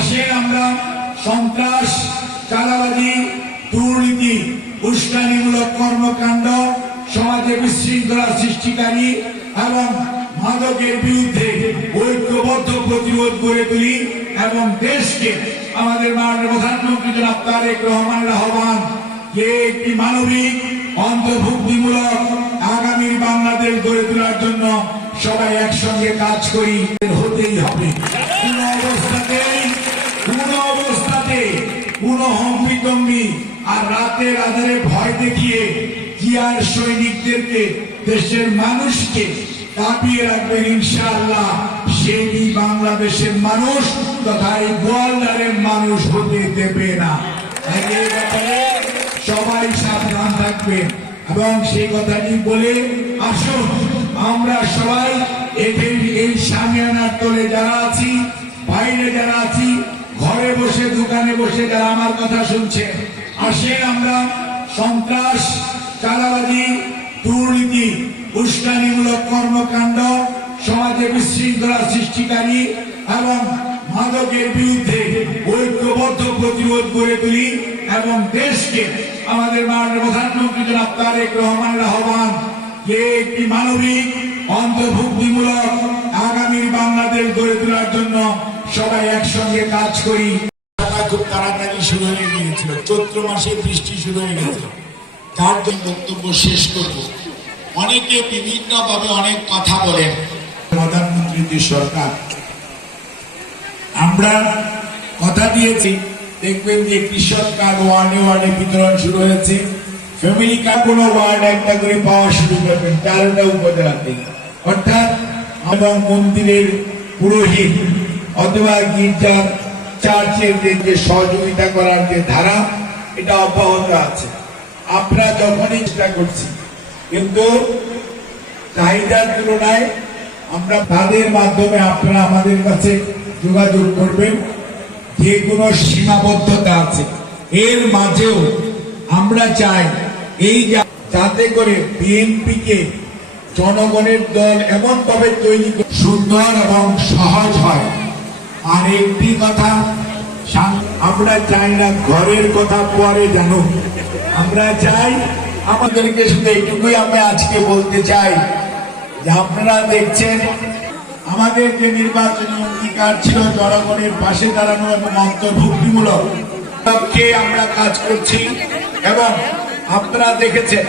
আসেন আমরা সন্ত্রাস, চাঁদাবাজি, দুর্নীতি, উস্কানিমূলক কর্মকাণ্ড, সমাজে বিশৃঙ্খলা সৃষ্টিকারী এবং মাদকের বিরুদ্ধে ঐক্যবদ্ধ প্রতিরোধ গড়ে তুলি এবং দেশকে আমাদের মাননীয় প্রধানমন্ত্রী জনাব তারেক রহমানের আহ্বান যে একটি মানবিক অন্তর্ভুক্তিমূলক আগামীর বাংলাদেশ গড়ে তোলার জন্য সবাই একসঙ্গে কাজ করি। হতেই হবে, কোন অবস্থাতে কোন হম্বিতম্বি আর রাতের আধারে ভয় দেখিয়ে জিয়ার সৈনিকদেরকে, দেশের মানুষকে কাঁপিয়ে রাখবেন ইনশাআল্লাহ। সেই বাংলাদেশের মানুষ তথা এই গোয়ালদারের মানুষ হতে দেবে না। সবাই সাবধান থাকবেন এবং সেই কথাটি বলে আসুন আমরা সবাই এই সামিয়ানার তলে যারা আছি, বাইরে যারা আছি, ঘরে বসে দোকানে বসে যারা আমার কথা শুনছেন, আসেন আমরা সন্ত্রাস, চাঁদাবাজি, দুর্নীতি, উস্কানিমূলক কর্মকাণ্ড, সমাজে বিশৃঙ্খলা সৃষ্টিকারী এবং মাদকের বিরুদ্ধে ঐক্যবদ্ধ প্রতিরোধ গড়ে তুলি এবং দেশকে আমাদের মাননীয় প্রধানমন্ত্রী জনাব তারেক রহমানের আহ্বান যে একটি মানবিক অন্তর্ভুক্তিমূলক আগামীর বাংলাদেশ গড়ে তোলার জন্য সবাই একসঙ্গে কাজ করি। খুব তাড়াতাড়ি শুরু হয়ে গিয়েছিল, চৈত্র মাসে বৃষ্টি শুরু হয়ে গেছিল, তার জন্য বক্তব্য শেষ করব। অনেকে বিভিন্ন ভাবে অনেক কথা বলেন। প্রধানমন্ত্রী সরকার আমরা কথা দিয়েছি, দেখবেন যে কৃষক কার্ড ওয়ার্ডে ওয়ার্ডে বিতরণ শুরু হয়েছে, ফ্যামিলি কার্ড কোনো ওয়ার্ড একটা করে পাওয়া শুরু করবেন 4টা উপজেলাতে। অর্থাৎ এবং মন্দিরের পুরোহিত অথবা গির্জার চার্চের যে সহযোগিতা করার যে ধারা, এটা অব্যাহত আছে। আমরা যখনই চেষ্টা করছি, কিন্তু চাহিদার তুলনায় আমরা তাদের মাধ্যমে আপনারা আমাদের কাছে যোগাযোগ করবেন। যে কোনো সীমাবদ্ধতা আছে, এর মাঝেও আমরা চাই এই যাতে করে বিএনপিকে জনগণের দল এমন ভাবে তৈরি সুন্দর এবং সহজ হয়। আর একটি কথা, আমরা চাই না ঘরের কথা পরে জানুক, আমরা চাই আমাদেরকে শুধু এইটুকুই আমি আজকে বলতে চাই যে আপনারা দেখছেন আমাদের যে নির্বাচনী অঙ্গীকার ছিল জনগণের পাশে দাঁড়ানো এবং অন্তর্ভুক্তিমূলক, আমরা কাজ করছি এবং আপনারা দেখেছেন